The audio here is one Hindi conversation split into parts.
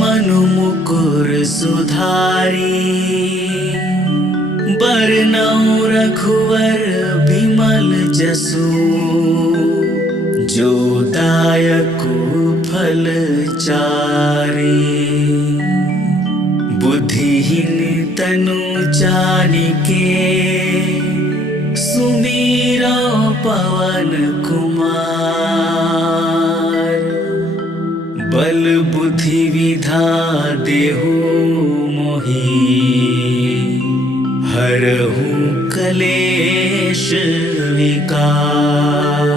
मनु मुकुर सुधारी, बरनउँ रघुवर बिमल जसु, जो दायकु फल चारि। बुद्धिहीन तनु जानिके, सुमीरा पवन कुमार। बल बुद्धि विधा देहु मोहि, हरहु कलेश विकार।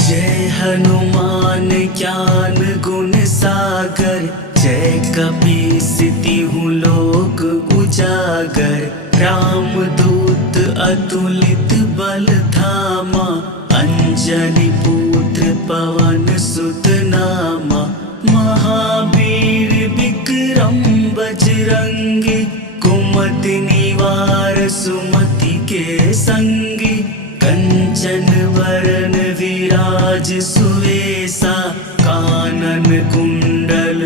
जय हनुमान ज्ञान गुण सागर, जय कपीसतिहु लोक उजागर। रामदूत अतुलित बल धामा, अंजनी पुत्र पवन सुत नामा। महावीर विक्रम बजरंगी, कुमति निवार सुमति के संगी। कंचन वरन विराज सुवेसा, कानन कुंडल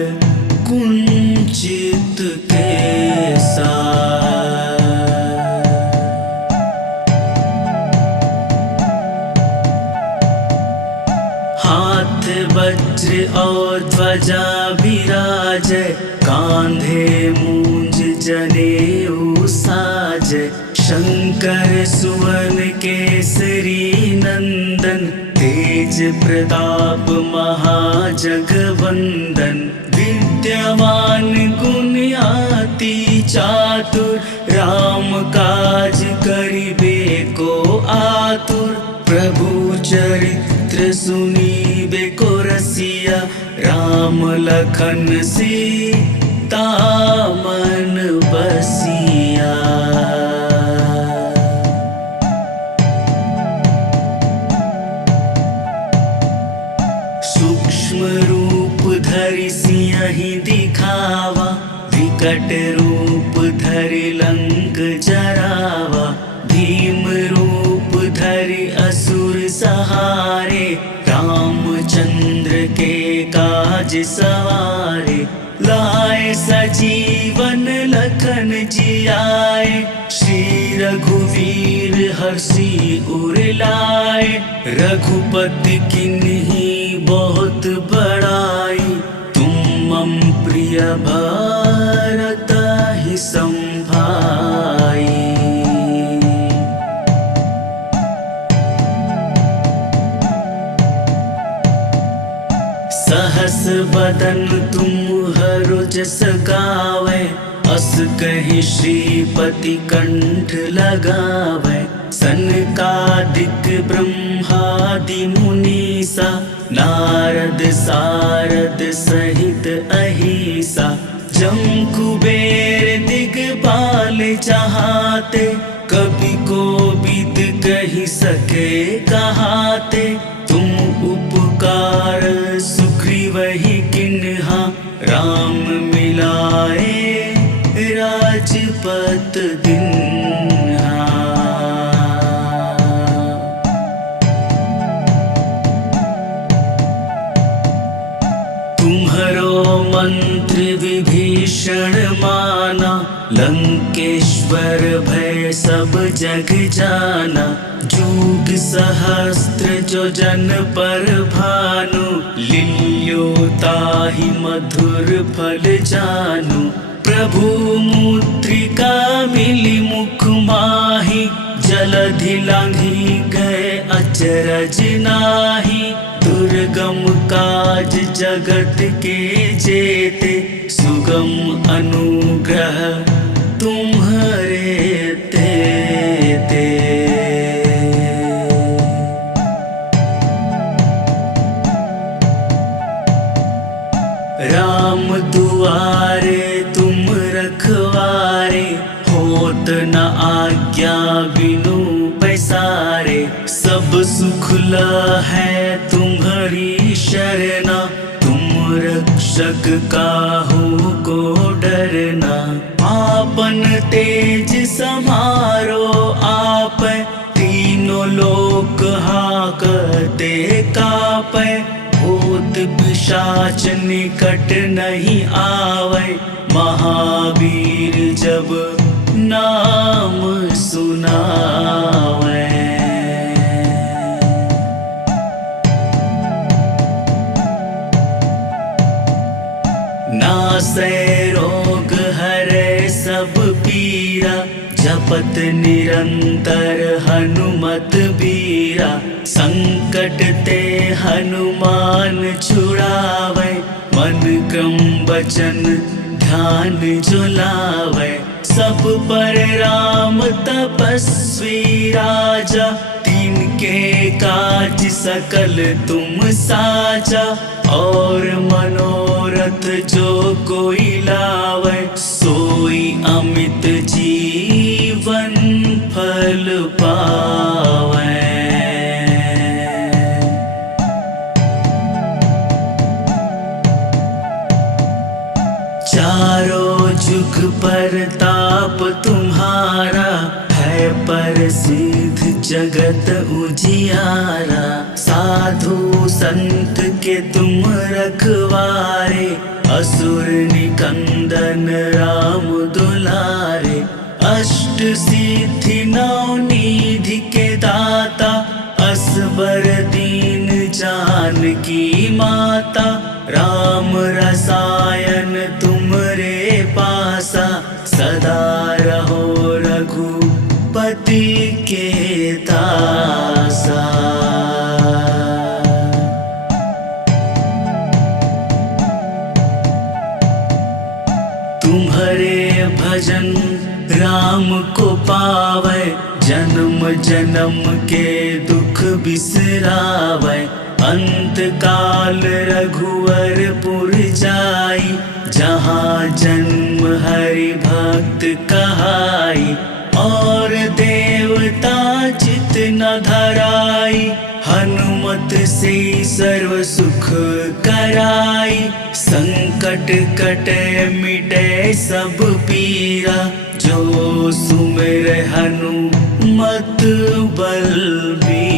कुंचित केसा। हाथ वज्र और ध्वजा विराजै, कांधे मूंज जनेऊ साजै। शंकर सुवन केसरी नंदन, तेज प्रताप महाजगवंदन। विद्यावान गुणियाति चातुर, राम काज करिबे को आतुर। प्रभु चरित्र सुनिबे को रसिया, राम लखन सीता मन बसिया। सूक्ष्म रूप धरि सियहि दिखावा, विकट रूप धरि लंक जरावा। भीम रूप धरि असुर सहारे, रामचंद्र के काज सवारे। लाए सजीवन लखन जियाए, श्री रघुवीर हर्षि उर लाए। रघुपति किन्ही बहुत बड़ाई, तुम मम प्रिय भरत ही संभाई। सहस बदन तुम हरु जस गावै, अस कहि श्रीपति कंठ लगावै। सनकादिक ब्रह्मादि मुनीसा, नारद सारद सहित अहिसा। जम कुबेर दिगपाल चाहते, कभी कोविद कहि सके कहाते। तुम उपकार सुग्रीवहि किन्हा, राम मिलाए राजपत दिन्हा। तुम्हरो मंत्र विभीषण माना, लंकेश्वर भय सब जग जाना। जुग सहस्त्र जो जन पर भानु, लील्यो ताहि मधुर फल जानू। प्रभु मुद्रिका मिली मुख माहि, जलधि लांघि गए अचरज नाही। दुर्गम काज जगत के जेते, सुगम अनुग्रह तुम्हारे तेते। राम दुआरे तुम रखवारे, होत न आज्ञा बिनु पैसारे। सब सुख है तुम्हारी शरणा, तुम रक्षक काहू को डरना। आपन तेज समारो आप, तीनों लोक हाकते कापै। भूत पिशाच निकट नहीं आवे, महावीर जब नाम सुनावे। नासै रोग हरै सब पीरा, जपत निरंतर हनुमत बीरा। संकट ते हनुमान छुड़ावे, मन क्रम वचन ध्यान जुलावे। सब पर राम तपस्वी राजा, तिनके काज सकल तुम साजा। और मनोरथ जो कोई लावे, सोई अमित जीवन फल पावे। चारों जुग पर ताप तुम्हारा, है प्रसिद्ध जगत उजियारा। साधु संत के तुम रखवारे, असुर निकंदन राम दुलारे। अष्ट सिद्धि नौ निधि के दाता, असबर दीन जानकी माता। राम रसायन तुमरे पासा, सदा रहो रघुपति के दासा। तुम्हारे भजन राम को पावे, जन्म जन्म के दुख बिसरावे। अंत काल रघुवरपुर जाई, जहाँ जन्म हरि भक्त कहाई। और देवता चित न धराई, हनुमत से सर्व सुख कराई। संकट कटे मिटे सब पीरा, जो सुमिर हनुमत बलबीरा।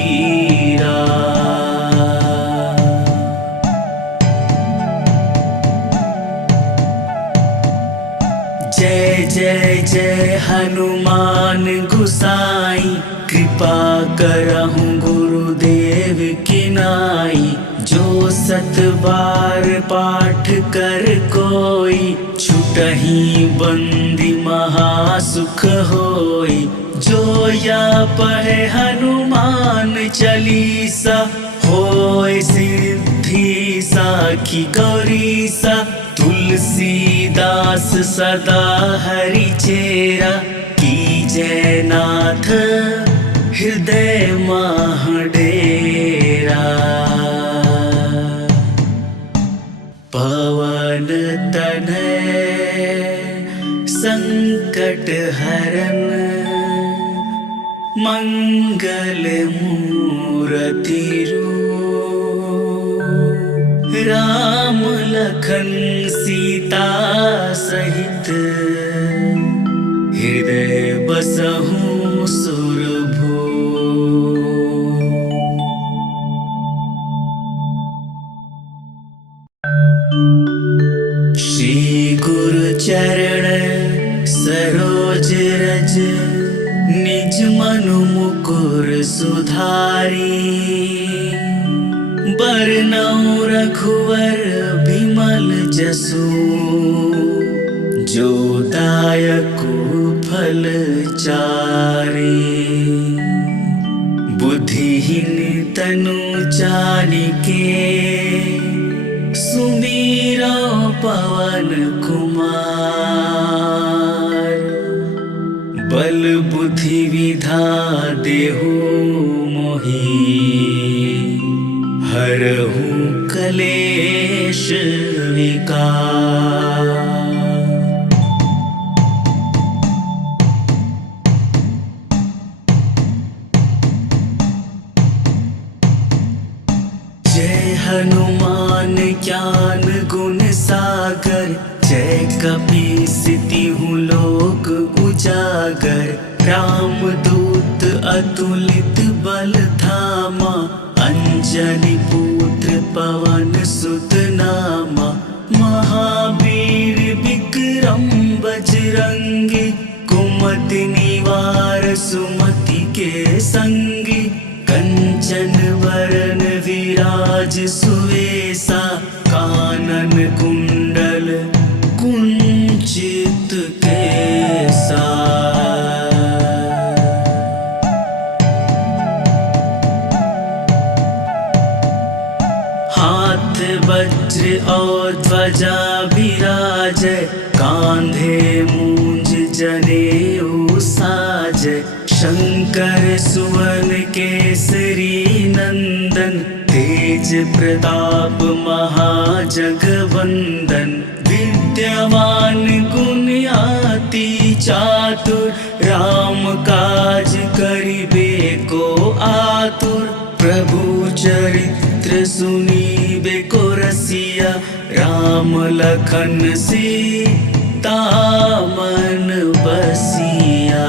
जय जय जय हनुमान गुसाई, कृपा करहु गुरुदेव की नाई। जो सत बार पाठ कर कोई, छुटहि बंदी महासुख होई। जो या पढ़े हनुमान चालीसा, होय सिद्धि साखी गौरीसा। तुलसीदास सदा हरि चेरा, कीजय नाथ हृदय माह डेरा। पवन तनय संकट हरन, मंगल मूरति राम लखन सीता सहित, हृदय बसहु सुरभू। श्री गुरु चरण सरोज रज, निज मनु मुकुर सुधारी। बरनउँ रघुवर बिमल जसु, जो दायकु फल चारि। बुद्धिहीन तनु जानिके, सुमीरो पवन कुमार। बल बुद्धि विधा देहु मोहि, हरहु कलेश विकार। जय हनुमान ज्ञान ज्ञान गुण सागर, जय कपीस तिहु लोक उजागर। रामदूत अतुलित बल धामा, अंजनी पुत्र पवन सुत नामा। महावीर विक्रम बजरंगी, कुमति निवार सुमति के संगी। कंचन वरन विराज सुवेसा, कानन कुंडल कुंचित केसा। हाथ वज्र और ध्वजा विराजै, कांधे मूंज जनेऊ साजै। शंकर सुवन केसरी नंदन, तेज प्रताप महाजगवंदन। विद्यावान गुणियाति चातुर, राम काज करिबे को आतुर। प्रभु चरित्र सुनीबे को रसिया, राम लखन सीता मन बसिया।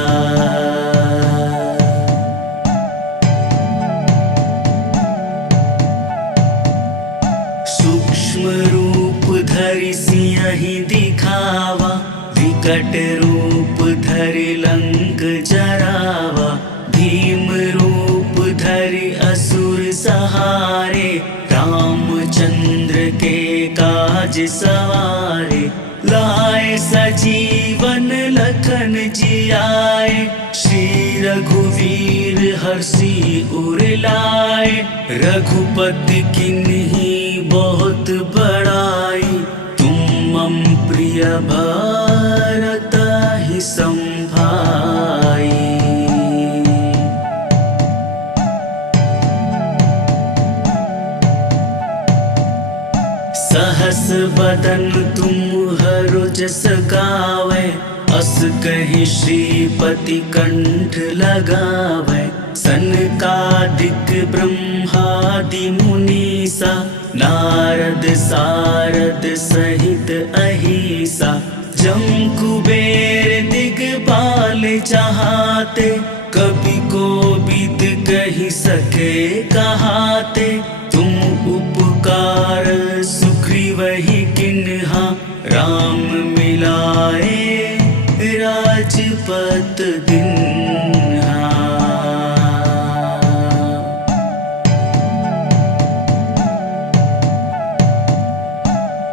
सूक्ष्म रूप धरि सियहि दिखावा, विकट रूप धरि लंक जरावा। भीम रूप धरि असुर सहारे, रामचंद्र के काज सवारे। लाए सजीवन लखन जियाए, श्री रघुवीर हर्षि उर लाए। रघुपति किन्ही बहुत बड़ाई, तुम मम प्रिय भरत ही संभाई। सहस बदन तुम्हरो जस गावै, अस कहि श्रीपति कंठ लगावै। सनकादिक ब्रह्मादि मुनीसा, नारद सारद सहित अहिसा। जम कुबेर दिगपाल चाहते, कवि कोविद कहि सके कहाते। तुम उपकार सुग्रीवहि किन्हा, राम मिलाए राजपत दिन्हा।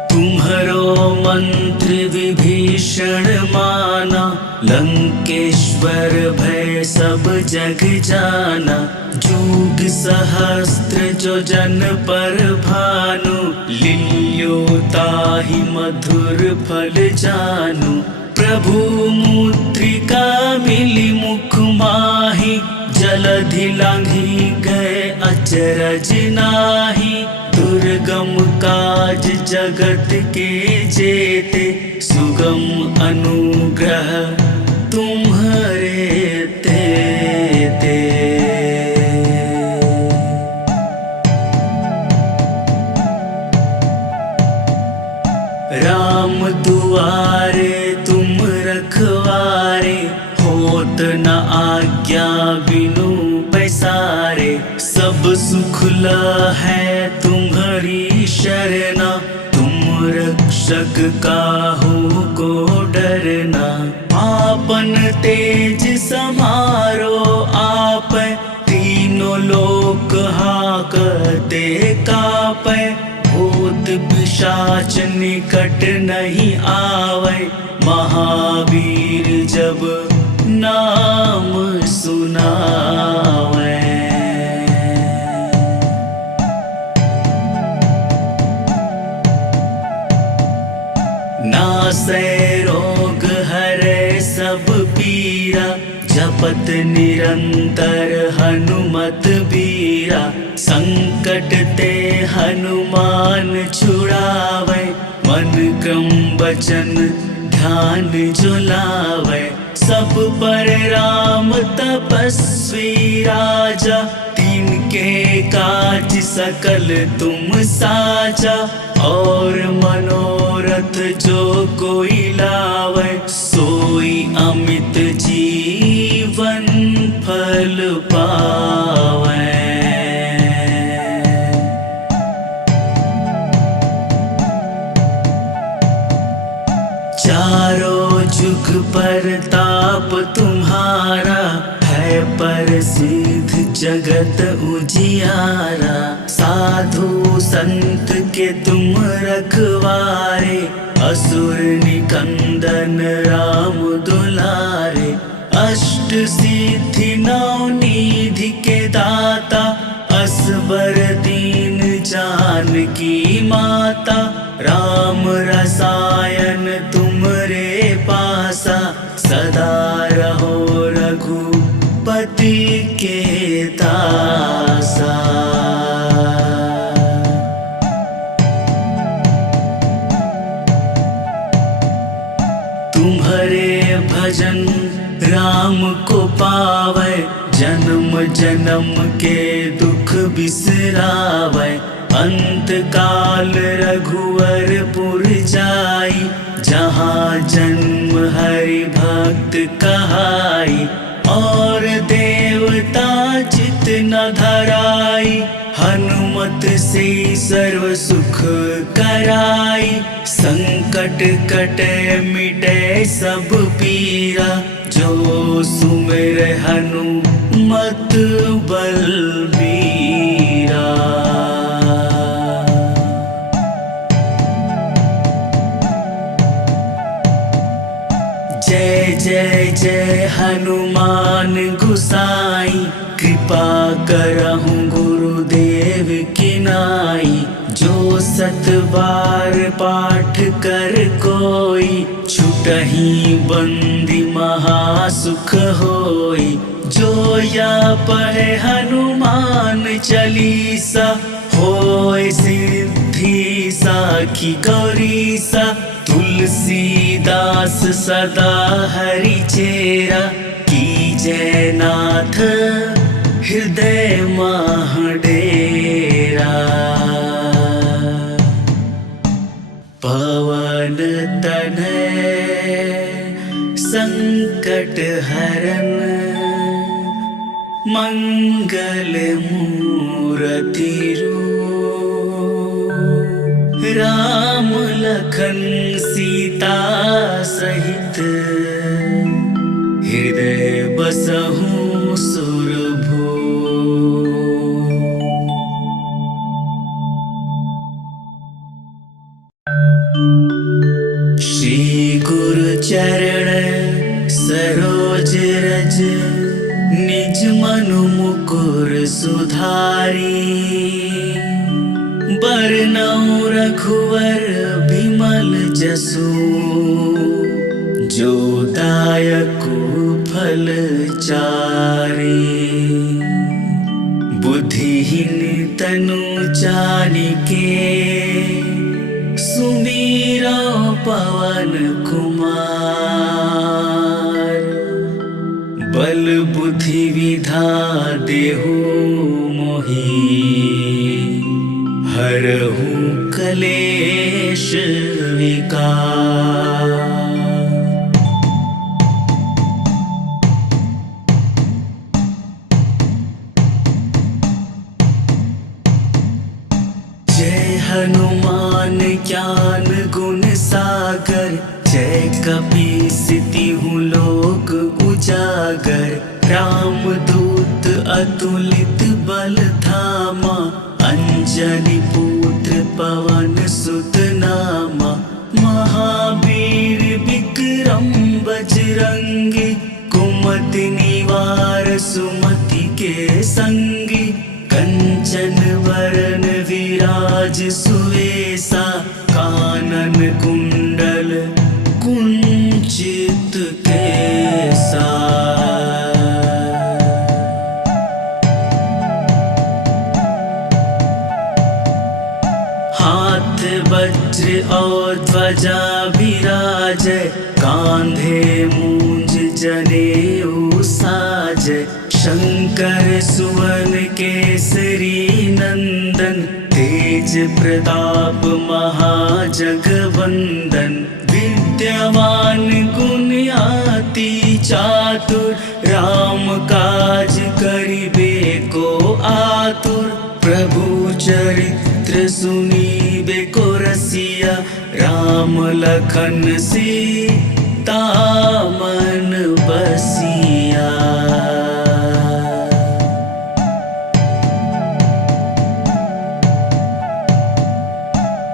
तुम्हरो मंत्र विभीषण माना, लंकेश्वर भय सब जग जाना। जुग सहस्त्र जो जन पर भानु, लील्यो ताहि मधुर फल जानु। प्रभु मुद्रिका मिली मुख माहि, जलधि लांघि गए अचरज नाहि। दुर्गम काज जगत के जेते, सुगम अनुग्रह तुम्हरे तेते। राम दुआरे तुम रखवारे, होत न आज्ञा बिनु पैसारे। सब सुख है तुम्हारी शरणा, तुम रक्षक काहू को डरना। आपन तेज समारो आपै, तीनों लोक हाकते कापै। भूत पिशाच निकट नहीं आवे, महावीर जब नाम सुनावे। नासै रोग हरै सब पीरा, जपत निरंतर हनुमत बीरा। संकट ते हनुमान छुड़ावे, मन क्रम वचन ध्यान जो लावे। सब पर राम तपस्वी राजा, तिनके काज सकल तुम साजा। और मनोरथ जो कोई लावे, सोई अमित जीवन फल पावे। चारों जुग पर ताप तुम्हारा, है प्रसिद्ध जगत उजियारा। साधु संत के तुम रखवारे, असुर निकंदन राम दुलारे। अष्ट सिद्धि नौ निधि के दाता, असबर दीन जानकी माता। राम रसायन तुमरे पासा, सदा रहो रघुपति के दासा। तुम्हारे भजन राम को पावे, जन्म जन्म के दुख बिसरावे। अंत काल रघुवरपुर जाई, जहाँ जन्म हरि भक्त कहाई। और देवता चित न धराई, हनुमत से सर्व सुख कराई। संकट कटे मिटे सब पीरा, जो सुमिर हनुमत बलबीरा। जय जय जय हनुमान गुसाई, कृपा करहु गुरुदेव की नाई। जो सत बार पाठ कर कोई, छुटहि बंदी महासुख होई। जो या पढ़े हनुमान चालीसा, होय सिद्धि साखी गौरीसा। तुलसीदास सदा हरि चेरा, कीजय नाथ हृदय माह डेरा। पवन तनय संकट हरन, मंगल मूरति रूप। राम लखन सीता सहित, हृदय बसहु सुरभूप। श्री गुरु चरण सरोज रज, निज मनु मुकुर सुधारी। बरनउँ रघुवर बिमल जसु, जो दायकु फल चारि। बुद्धिहीन तनु जानिके, सुमीरा पवन कुमार। बल बुद्धि विधा देहु मोहि, हरहु कलेश विकार। जय हनुमान ज्ञान गुण सागर, जय कपीसतिहु लोक उजागर। रामदूत अतुलित बल धामा, अंजनी पुत्र पवन सुत नामा। महावीर विक्रम बजरंगी, कुमति निवार सुमति के संगी। कंचन वरन विराज सुवेसा, कानन कुंडल कुंचित केसा। हाथ वज्र और ध्वजा विराजय, कांधे मूंज जनेऊ साजय। शंकर सुवन केसरी नंदन, तेज प्रताप महाजगवंदन, विद्यमान गुणयाति चातुर, राम काज करिबे को आतुर। प्रभु चरित्र सुनिबे को रसिया, राम लखन सीता मन बसिया।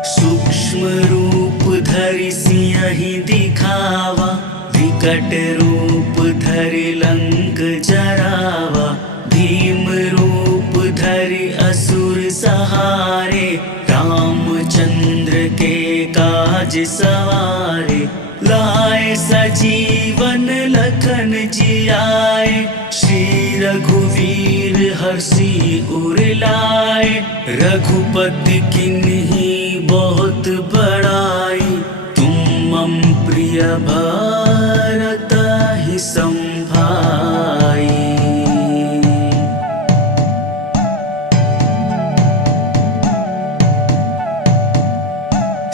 सूक्ष्म रूप धरि सिंहि दिखावा, विकट रूप धरि लंक जरावा। भीम रूप धरि असुर सहारे, रामचंद्र के काज सवारे। लाए सजीवन लखन जियाए, श्री रघुवीर हर्षि उर लाए। रघुपति किन्ही बहुत बड़ाई, तुम मम प्रिय भरत ही संभाई।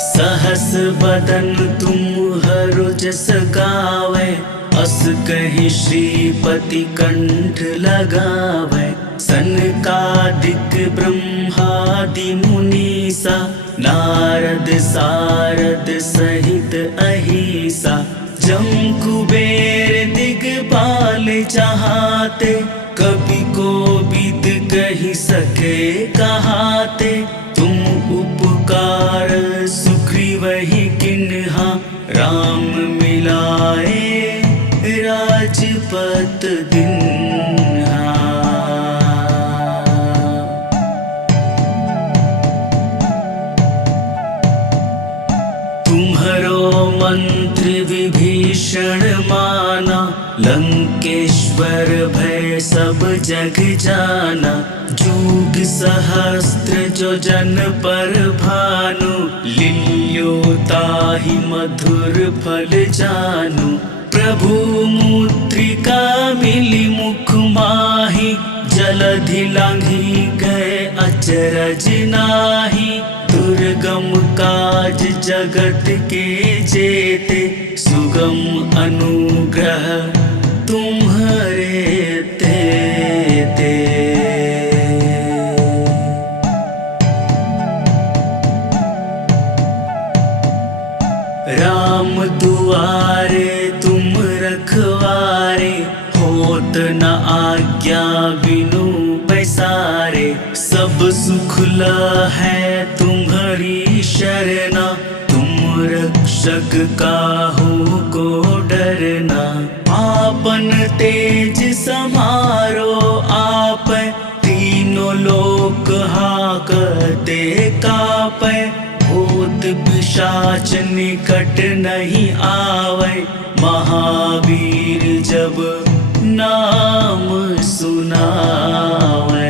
सहस बदन तुम हरो जस गावै, अस कहि श्रीपति कंठ लगावै। सनकादिक ब्रह्मादि मुनीसा, नारद सारद सहित अहिसा। जम कुबेर दिगपाल जहाते, कवि कोविद कहि सके कहाते। तुम उपकार सुग्रीवहि किन्हा, राम मिलाए राजपत दिन्हा। तुम्हरो मंत्र विभीषण माना, लंकेश्वर भय सब जग जाना। जुग सहस्त्र जो जन पर भानु, लील्यो ताहि मधुर फल जानु। प्रभु मुद्रिका मिली मुख माहि, जलधि लांघि गए अचरज नाही। दुर्गम काज जगत के जेते, सुगम अनुग्रह तुम्हारे तेते। राम दुआरे तुम रखवारे, होत न आज्ञा बिनु पैसारे। सब सुख है तुम्हारी शरणा, तुम रक्षक काहू को डरना। आपन तेज समारो आपै, तीनों लोक हाकते कापै। भूत पिशाच निकट नहीं आवे, महावीर जब नाम सुनावे।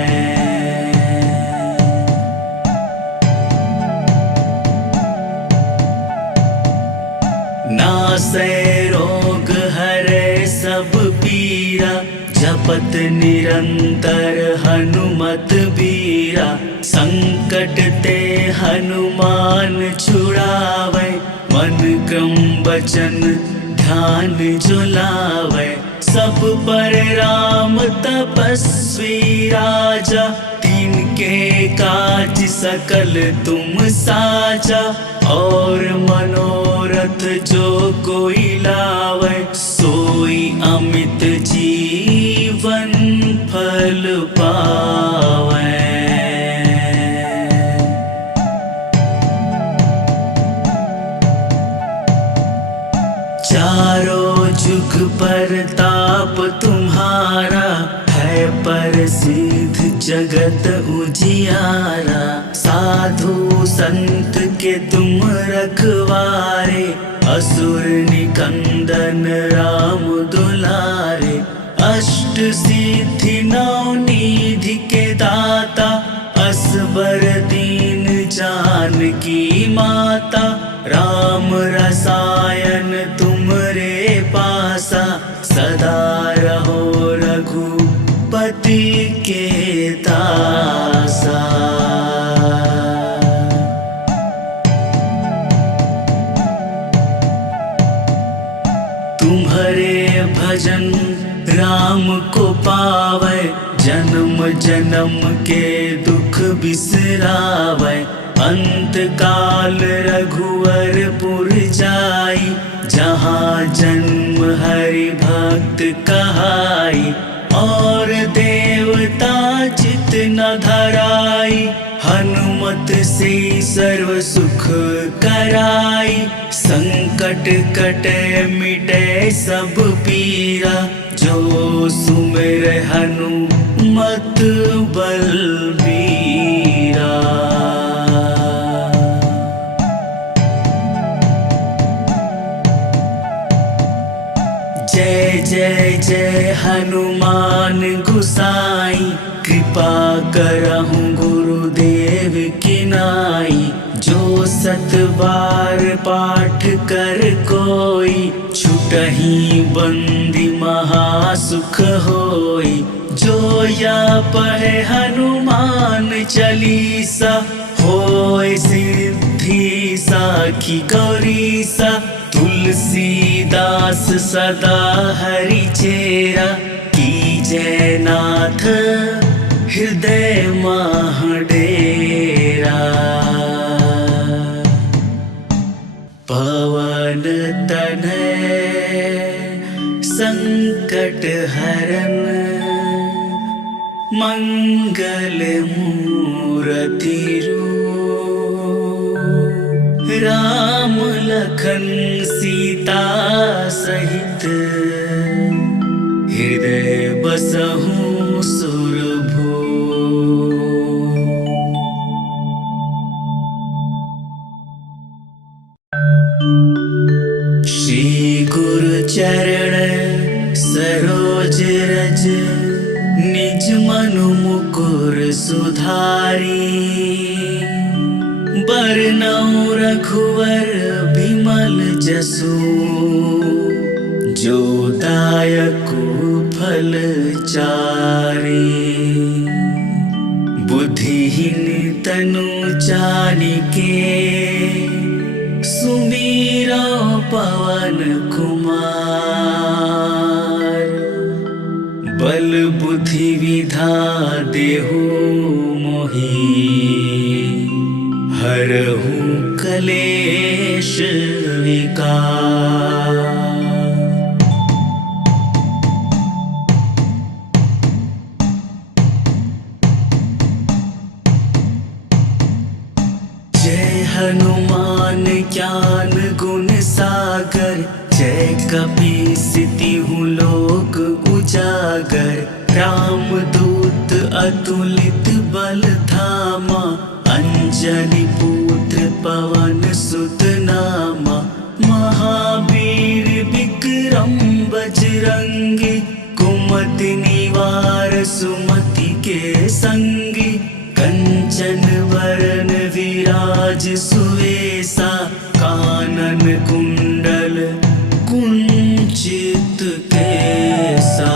नासै रोग हरै सब पीरा, जपत निरंतर हनुमत बीरा। संकट ते हनुमान छुड़ावे, मन क्रम वचन ध्यान जुलावे। सब पर राम तपस्वी राजा, तिनके काज सकल तुम साजा। और मनोरथ जो कोई लावे, सोई अमित जीवन फल पावे। चारों जुग पर ताप तुम्हारा, है प्रसिद्ध जगत उजियारा। साधु संत के तुम रखवारे, असुर निकंदन राम दुलारे। अष्ट सिद्धि नौ निधि के दाता, असबर दीन जानकी माता। राम रसायन तुमरे पासा, सदा रहो रघुपति के दासा। भजन राम को पावै, जन्म जन्म के दुख बिसरावै। अंत काल रघुवरपुर जाई, जहाँ जन्म हरि भक्त कहाई। और देवता चित न धराई, हनुमत से सर्व सुख कराई। संकट कटे मिटे सब पीरा, जो सुमिर हनुमत बलबीरा। जय जय जय हनुमान गुसाई, कृपा करहु गुरुदेव की नाई। जो सत बार पाठ कर कोई, छुटहि बंदी महासुख होई। जो या पढ़े हनुमान चालीसा, होय सिद्धि साखी गौरीसा। तुलसीदास सदा हरि चेरा, कीजय नाथ हृदय मह डेरा। पवन तनय संकट हरन, मंगल मूरति रूप। राम लखन सीता सहित, हृदय बसहु सुरभूप। श्री गुरु चरण सरोज रज, निज मनु मुकुर सुधारी। बरनउँ रघुवर बिमल जसु, जो दायकु फल चारि। बुद्धिहीन तनु जानिके, सुमीरा पवन कुमार। बल बुद्धि विधा देहु मोहि, हरहु कलेश विकार। जय हनुमान ज्ञान गुण सागर, जय कपीसतिहु लोक उजागर। रामदूत अतुलित बल धामा, अंजनी पुत्र पवन सुत नामा। महावीर विक्रम बजरंगी, कुमति निवार सुमति के संगी। कंचन वरन विराज सुवेसा, कानन कुंडल कुंचित केसा।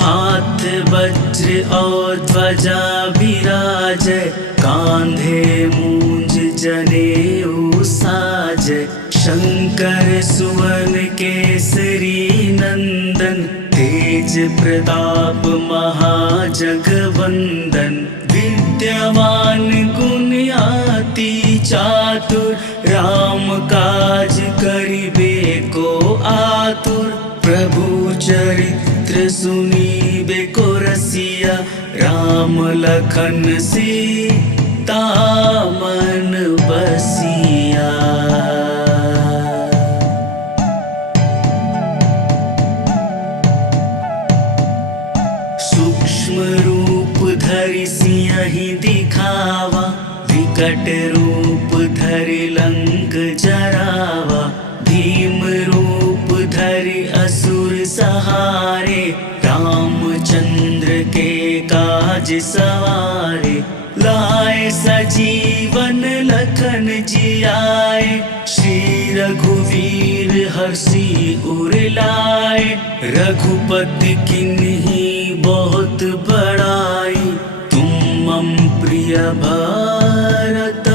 हाथ वज्र और ध्वजा विराजै, कांधे मूंज जनेऊ साजै। शंकर सुवन केसरी नंदन, तेज प्रताप महाजगवंदन। विद्यावान गुणियाति चातुर, राम काज करिबे को आतुर। प्रभु चरित्र सुनिबे को रसिया, राम लखन सीता मन बसिया। सूक्ष्म रूप धरि सिंहि दिखावा, विकट रूप धरि लंक जरावा। भीम रूप धरि असुर सहारे, रामचंद्र के काज सवारे। लाए सजीवन लखन जियाए, श्री रघुवीर हर्षि उर लाए। रघुपति किन्ही बहुत बड़ाई, तुम मम प्रिय भरत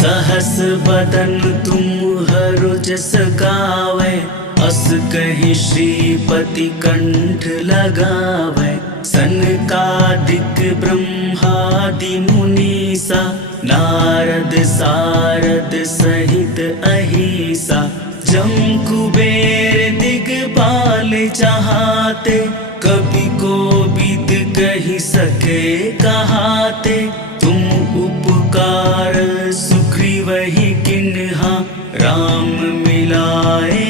सहस बदन तुम हरु जस गावै, अस कहि श्रीपति कंठ लगावै। सनकादिक ब्रह्मादि मुनीसा, नारद सारद सहित अहिसा। जम कुबेर दिगपाल जहाते, कवि कोविद कहि सके कहाते। तुम उपकार सुग्रीवहि किन्हा, राम मिलाए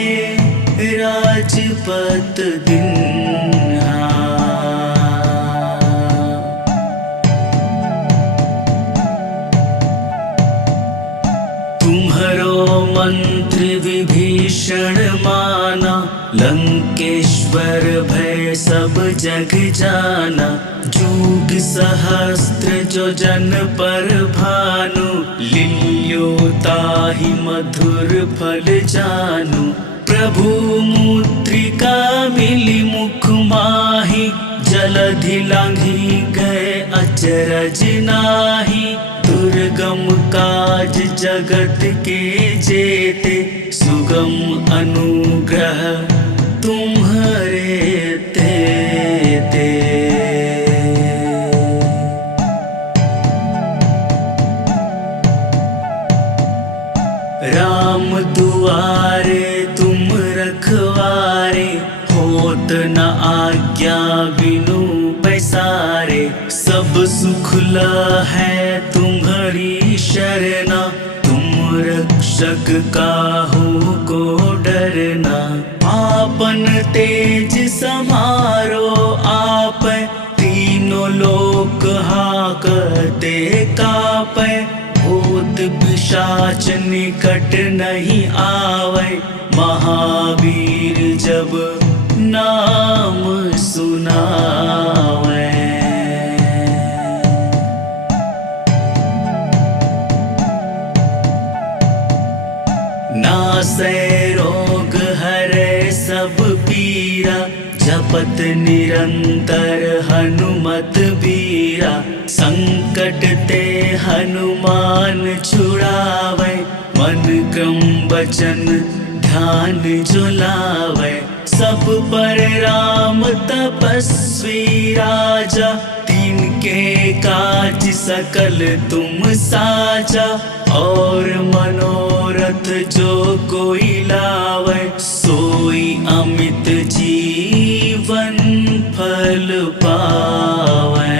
राजपत दिन्हा। तुम्हरो मंत्र विभीषण माना, लंकेश्वर भय सब जग जाना। जुग सहस्त्र जो जन पर भानु, लील्यो ताहि मधुर फल जानु। प्रभु मुद्रिका मिली मुख माहि, जलधि लांघि गए अचरज नाहि। दुर्गम काज जगत के जेते, सुगम अनुग्रह तुम्हारे तेते। राम दुआरे तुम रखवारे, होत न आज्ञा बिनु पैसारे। सब सुख है तुम्हारी शरणा, तुम रक्षक काहू को डरना। आपन तेज समारो आपै, तीनों लोक हाकते कापै। भूत पिशाच निकट नहीं आवै, महावीर जब नाम सुनावै। नासै रोग हरै सब पीरा, जपत निरंतर हनुमत बीरा। संकट ते हनुमान छुड़ावै, मन क्रम वचन ध्यान जो लावै। सब पर राम तपस्वी राजा, तिनके काज सकल तुम साजा। और मनोरथ जो कोई लावै, सोई अमित जीवन फल पावै।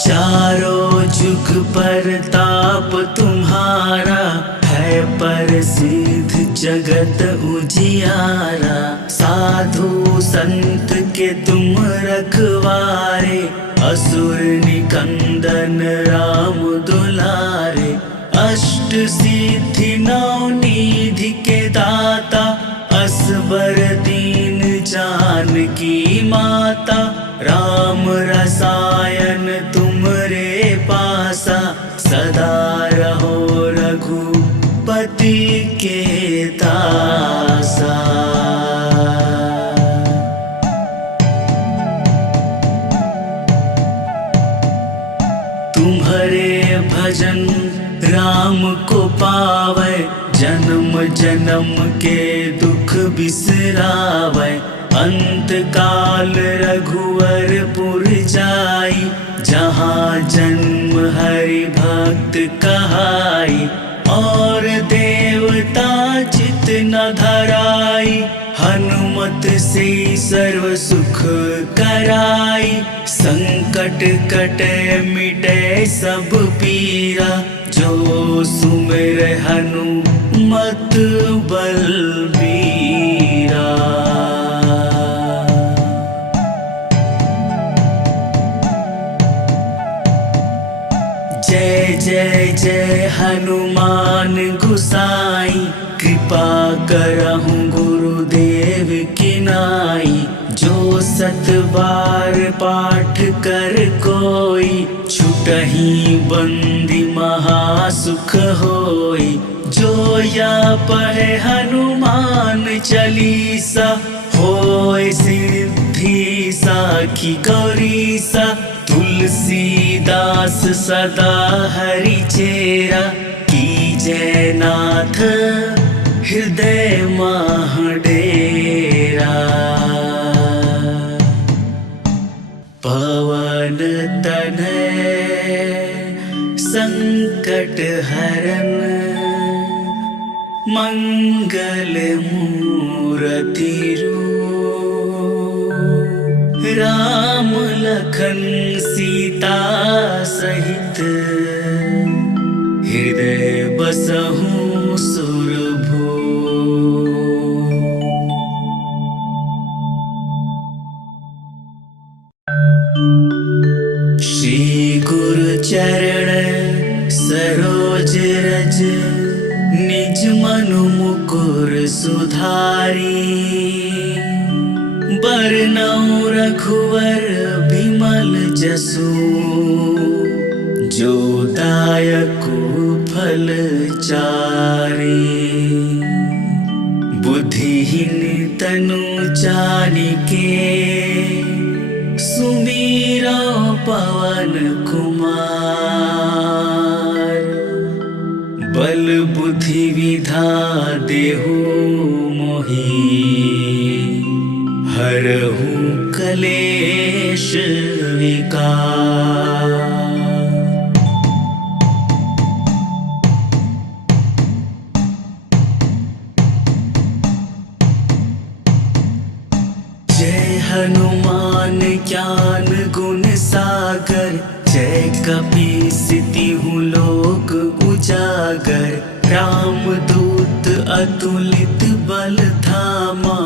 चारों जुग परताप तुम्हारा, है प्रसिद्ध जगत उजियारा। साधु संत के तुम रखवारे, असुर निकंदन राम दुलारे। अष्ट सिद्धि नौ निधि के दाता, असबर दीन जानकी माता। राम रसायन तुमरे पासा, सदा रहो रघुपति के दासा। तुम्हारे भजन राम को पावै, जन्म जन्म के दुख बिसरावै। अंत काल रघुवरपुर जाई, जहाँ जन्म हरि भक्त कहाई। और देवता चित न धराई, हनुमत से सर्व सुख कराई। संकट कटे मिटे सब पीरा, जो सुमिर हनुमत बलबीरा। जय जय जय हनुमान गुसाई, कृपा करहु गुरुदेव की नाई। जो सत बार पाठ कर कोई, छुटहि बंदी महासुख होई। जो या पढ़े हनुमान चालीसा, होय सिद्ध बुद्धि साखी गौरी सा, तुलसीदास सदा हरि चेरा, कीजय नाथ हृदय माह डेरा। पवन तनय संकट हरन, मंगल मूरति रूप, राम लखन सीता सहित, हृदय बसहु सुरभूप। श्री गुरु चरण सरोज रज, निज मनु मुकुर सुधारी। बरनउँ रघुवर बिमल जसु, जो दायक फल चारि। बुद्धिहीन तनु जानिके, सुमीरा पवन कुमार। बल बुद्धि विधा देहु मोहि, हरहु कलेश विकार। जय हनुमान ज्ञान गुण सागर, जय कपीसतिहु लोक उजागर। रामदूत अतुलित बल धामा,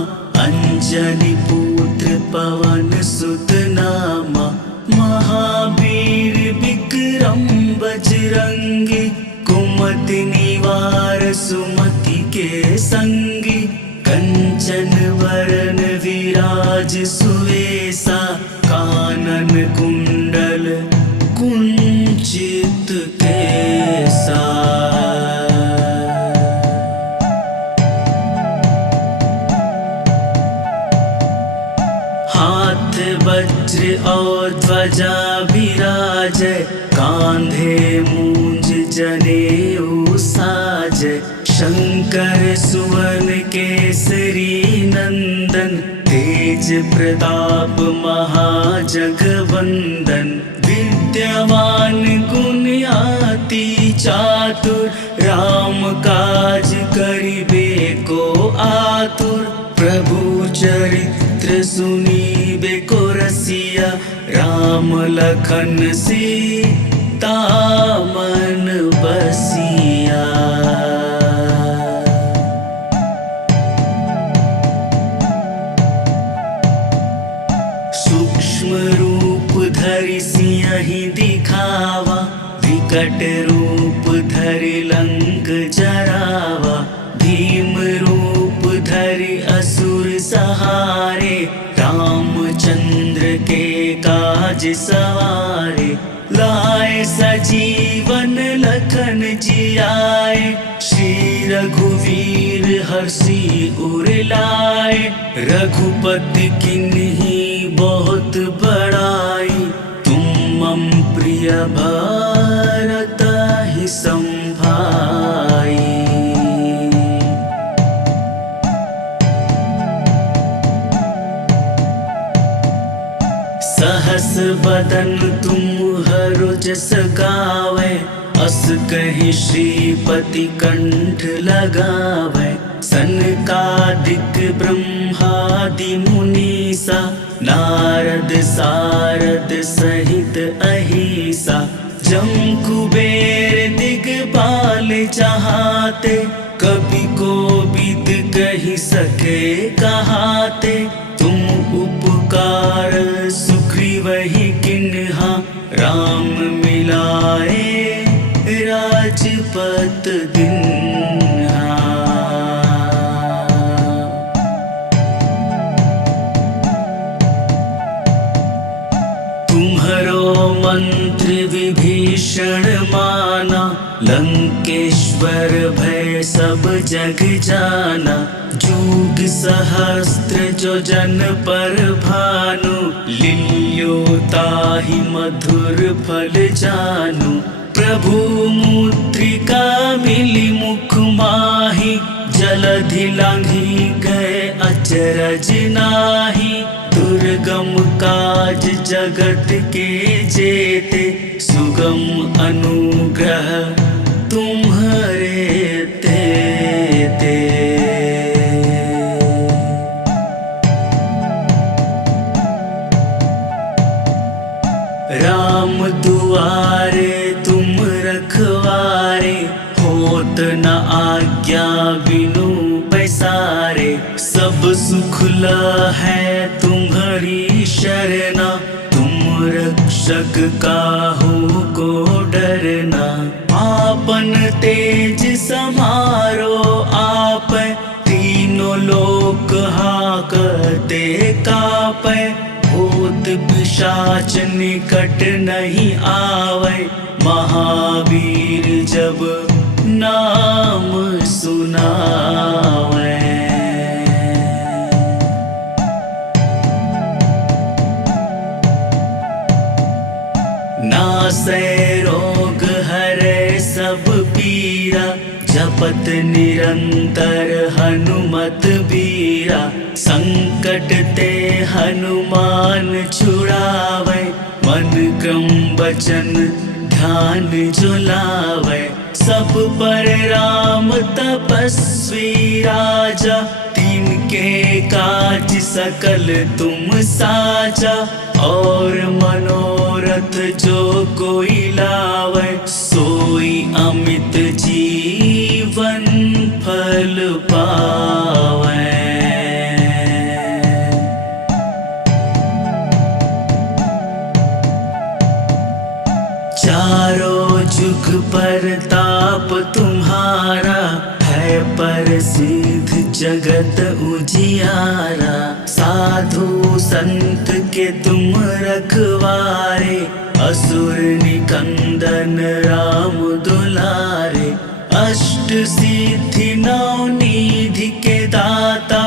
अंजनी पुत्र पवन सुत नामा। महावीर विक्रम बजरंगी, कुमति निवार सुमति के संगी। कंचन वरन विराज सुवेसा, कानन कुंडल कुंचित केसा। हाथ वज्र और ध्वजा विराजै, कांधे मूंज जनेऊ साजै। शंकर सुवन केसरी नंदन, तेज प्रताप महाजगवंदन। विद्यावान गुणियाति चातुर, राम काज करिबे को आतुर। प्रभु चरित्र सुनिबे को रसिया, राम लखन सीता मन बसिया। सूक्ष्म रूप धरि सियहि दिखावा, विकट रूप धरि लंक जरावा। भीम रूप धरि असुर सहारे, रामचंद्र के काज सवारे। लाए सजीवन लखन जियाए, श्री रघुवीर हर्षि उर लाए। रघुपति किन्ही बहुत बड़ाई, तुम मम प्रिय भरत ही संभाई। सहस बदन तुम्हरो जस गावै, अस कहि श्रीपति कंठ लगावै। सनकादिक ब्रह्मादि मुनीसा, नारद सारद सहित अहिसा। जम कुबेर दिगपाल चाहते, कवि कोविद कहि सके कहाते। तुम उपकार सुग्रीवहि किन्हा, राम मिलाए राजपत दिन्हा। तुम्हरो मंत्र विभीषण माना, लंकेश्वर भय सब जग जाना। जो युग सहस्त्र जो जन पर भानु, लील्यो ताहि मधुर फल जानु। प्रभु मुद्रिका मिली मुख माहि, जलधि लांघी गए अचरज नाही। दुर्गम काज जगत के जेते, सुगम अनुग्रह तुम्हारे तेते। राम दुआरे तुम रखवारे, होत न आज्ञा बिनु पैसारे। सब सुख ल है तुम्हारी शरणा, तुम रक्षक काहू को डरना। आपन तेज समारो आप, तीनों लोक हाकते कापै। भूत पिशाच निकट नहीं आवे, महावीर जब नाम सुनावे। नासै रोग हरै सब पीरा, जपत निरंतर हनुमत बीरा। संकट ते हनुमान छुड़ावे, मन क्रम वचन ध्यान जो लावे। सब पर राम तपस्वी राजा, तिनके काज सकल तुम साजा। और मनोरथ जो कोई लावे, सोई अमित जीवन फल पावे। चारों जुग पर ताप तुम्हारा, है प्रसिद्ध जगत उजियारा। साधु संत के तुम रखवारे, असुर निकंदन राम दुलारे। अष्ट सिद्धि नौ निधि के दाता,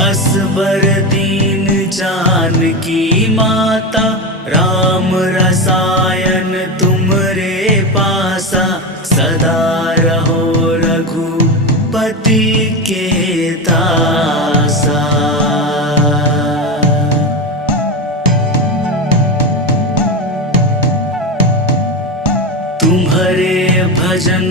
असबर दीन जानकी माता। राम रसायन तुमरे पासा, सदा रहो रघुपति के दासा। तुम्हारे भजन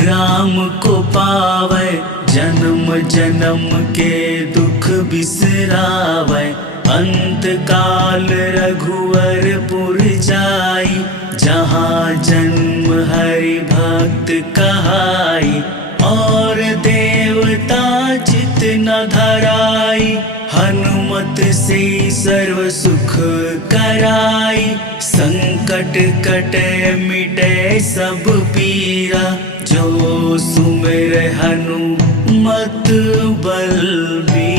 राम को पावे, जन्म जन्म के दुख बिसरावे। अंत काल रघुवरपुर जाई, जहाँ जन्म हरि भक्त कहाई। और देवता चित न धराई, हनुमत से सर्व सुख कराई। संकट कटे मिटे सब पीरा, जो सुमिर हनुमत बलबीरा।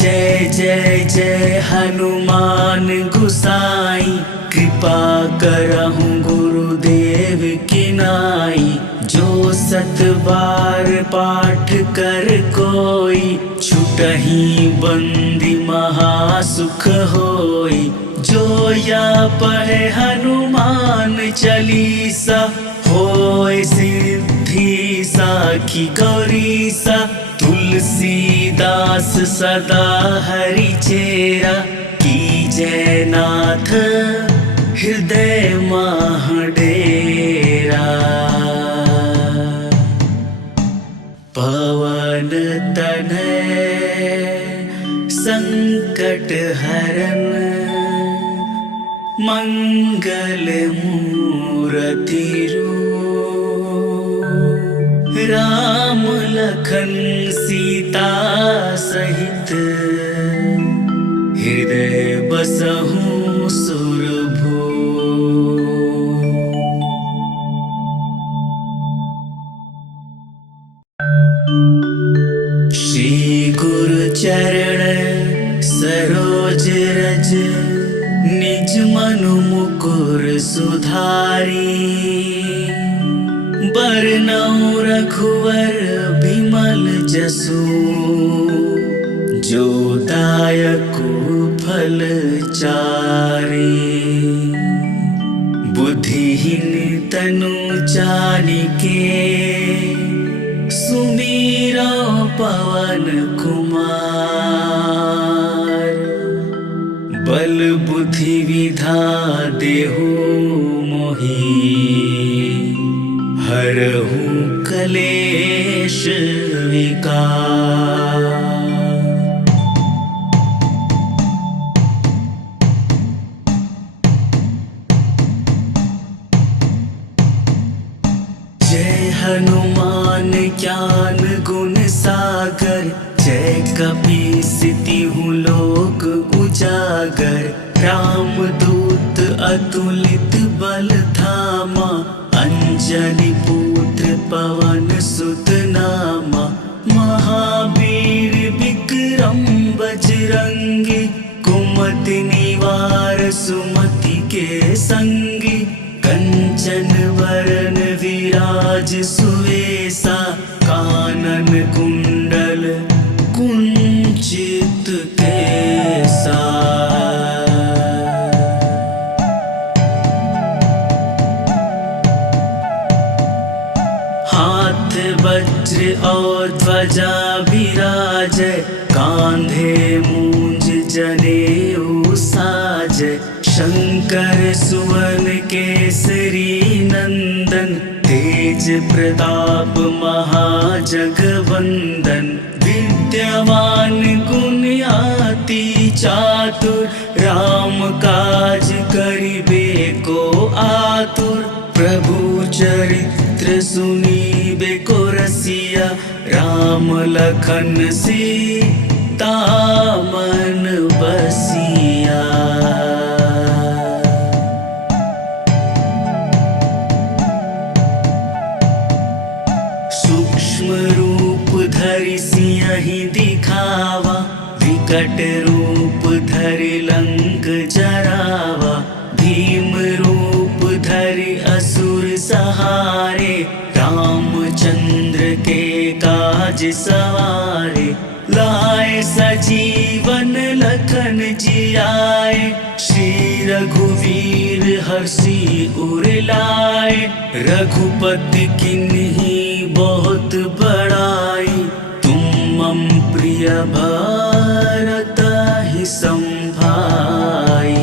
जय जय जय हनुमान गुसाई, कृपा करहु गुरुदेव की नाई। जो सत बार पाठ कर कोई, छुटहि बंदी महासुख होई। जो या पढ़े हनुमान चालीसा, होय सिद्धि साखी गौरीसा। तुलसीदास सदा हरि चेरा, कीजय नाथ हृदय मह डेरा। पवन तनय संकट हरन, मंगल मूर्ति रूप। राम लखन सीता सहित, हृदय बसहु सुरभूप। श्री गुरु चरण सरोज रज, निज मनु मुकुर मुकुर सुधारी, बरनउँ रघुवर बिमल जसु, जो दायकु फल चारि। बुद्धिहीन तनु जानिके, सुमीरा पवन कुमार। बल बुद्धि विधा देहु मोहि, हरहु कलेश विकार। जय हनुमान ज्ञान गुण सागर, जय कपीसतिहु लोक उजागर। रामदूत अतुलित बल धामा, अंजनी पुत्र पवन सुत नामा। महावीर विक्रम बजरंगी, कुमति निवार सुमति के संगी। कंचन वरन विराज सुवेसा, कानन कुंडल कुंचित केसा। हाथ वज्र और ध्वजा विराजै, कांधे मूंज जनेऊ साजै। शंकर सुवन केसरी नंदन, तेज प्रताप महाजगवंदन। विद्यावान गुणी अति चातुर, राम काज करिबे को आतुर। प्रभु चरित्र सुनिबे को रसिया, राम लखन सीता मन बसिया। सूक्ष्म रूप धरि सियहि दिखावा, विकट रूप धरि लंक जरावा। भीम रूप धरि असुर सहारे, रामचंद्र के काज सवारे। लाए सजीवन लखन जियाए, श्री रघुवीर हर्षि उर लाए। रघुपति किन्ही बहुत बड़ाई, तुम मम प्रिय भरत ही संभाई।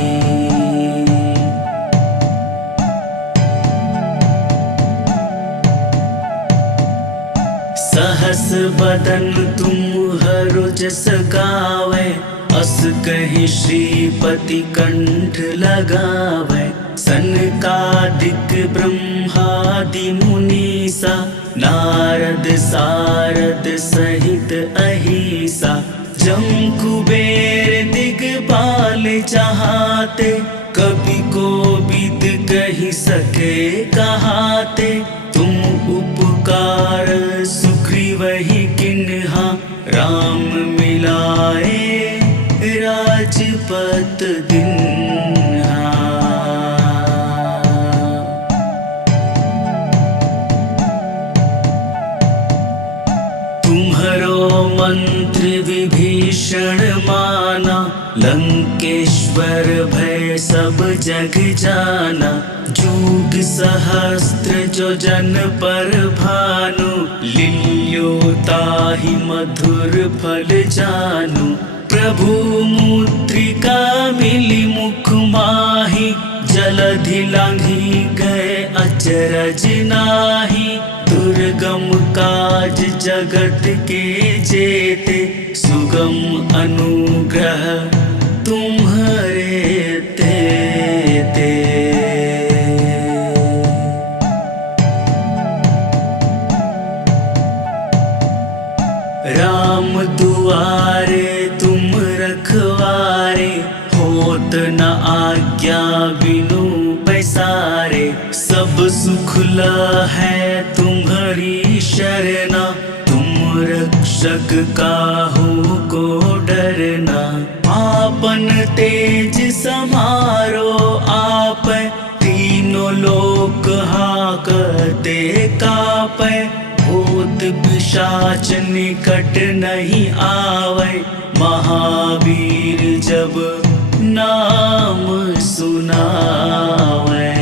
सहस बदन तुम हरु जस गावै, अस कहि श्रीपति कंठ लगावै। सनकादिक ब्रह्मादि मुनीसा, नारद सारद सहित अहिसा। जम कुबेर दिगपाल जहाते, कवि कोविद कहि सके कहाते। तुम उपकार सुग्रीवहि किन्हा, राम मिलाए राजपत दिन्हा। तुम्हरो मंत्र विभीषण माना, लंकेश्वर भय सब जग जाना। जुग सहस्त्र जो जन पर भानु, लील्यो ताहि मधुर फल जानु। प्रभु मुद्रिका मिली मुख माहि, जलधि लांघि गए अचरज नाहि। दुर्गम काज जगत के जेते, सुगम अनुग्रह तुम्हारे तेते। राम दुआरे तुम रखवारे, होत न आज्ञा बिनु पैसारे। सब सुख है तुम्हारी शरणा, तुम रक्षक काहू को डरना। आपन तेज समारो आप, तीनों लोक हाकते कापै। भूत पिशाच निकट नहीं आवे, महावीर जब नाम सुनावे।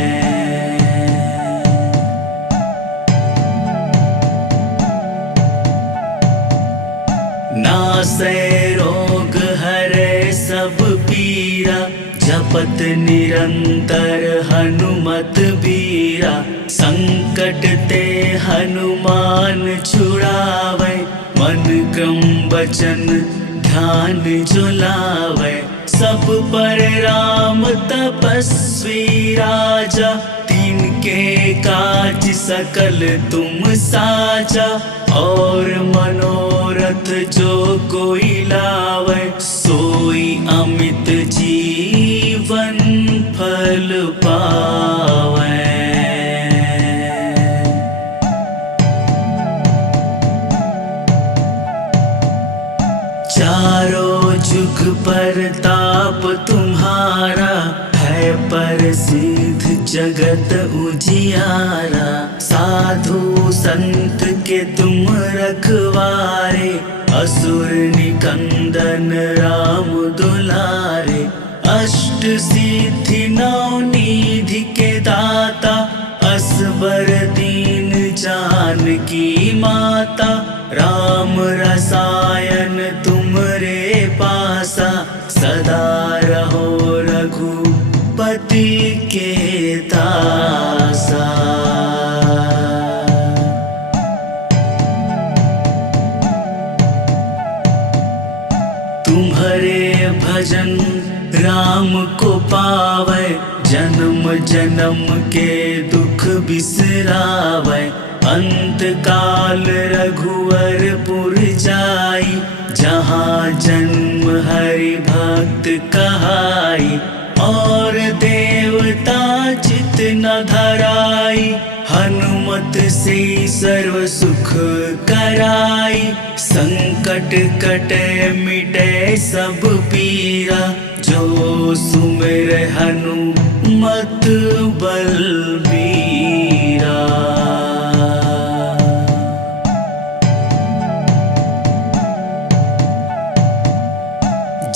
नासै रोग हरै सब पीरा, जपत निरंतर हनुमत बीरा। संकट ते हनुमान छुड़ावे, मन क्रम वचन ध्यान जो लावे। सब पर राम तपस्वी राजा, तिनके काज सकल तुम साजा। और मनोरथ जो कोई लावे, सोई अमित जीवन फल पावे। चारों जुग परताप तुम्हारा, है प्रसिद्ध जगत उजियारा। साधु संत के तुम रखवारे, असुर निकंदन राम दुलारे। अष्ट सिद्धि नौ निधि के दाता, असबर दीन जानकी माता। राम रसायन तुमरे पासा, सदा रहो रघुपति के दासा। तुम्हारे भजन राम को पावे, जन्म जन्म के दुख बिसरावे। अंत काल रघुवरपुर जाई, जहाँ जन्म हरि भक्त कहाई। और देवता चित न धराई, हनुमत से सर्व सुख कराई। संकट कटे मिटे सब पीरा, जो सुमिर हनुमत बलबीरा।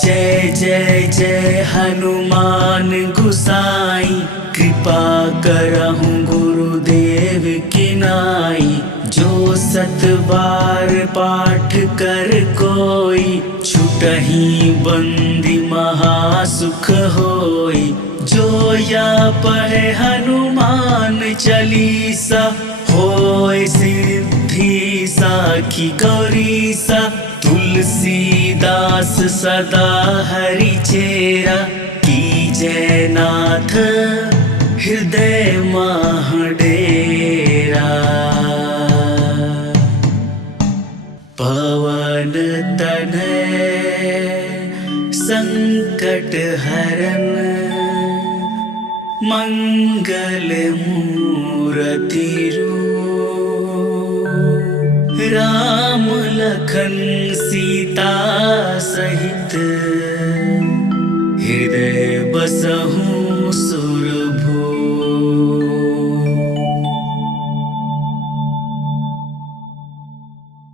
जय जय जय हनुमान गुसाई, कृपा करहु गुरुदेव की नाई। जो सत बार पाठ कर कोई, छुटहि बंदी महासुख होई। जो या पढ़े हनुमान चालीसा, होय सिद्धि साखी गौरीसा। तुलसीदास सदा हरि चेरा, कीजय नाथ हृदय माह डेरा। पवन तनय संकट हरन, मंगल मूरति रूप। राम लखन सीता सहित, हृदय बसहु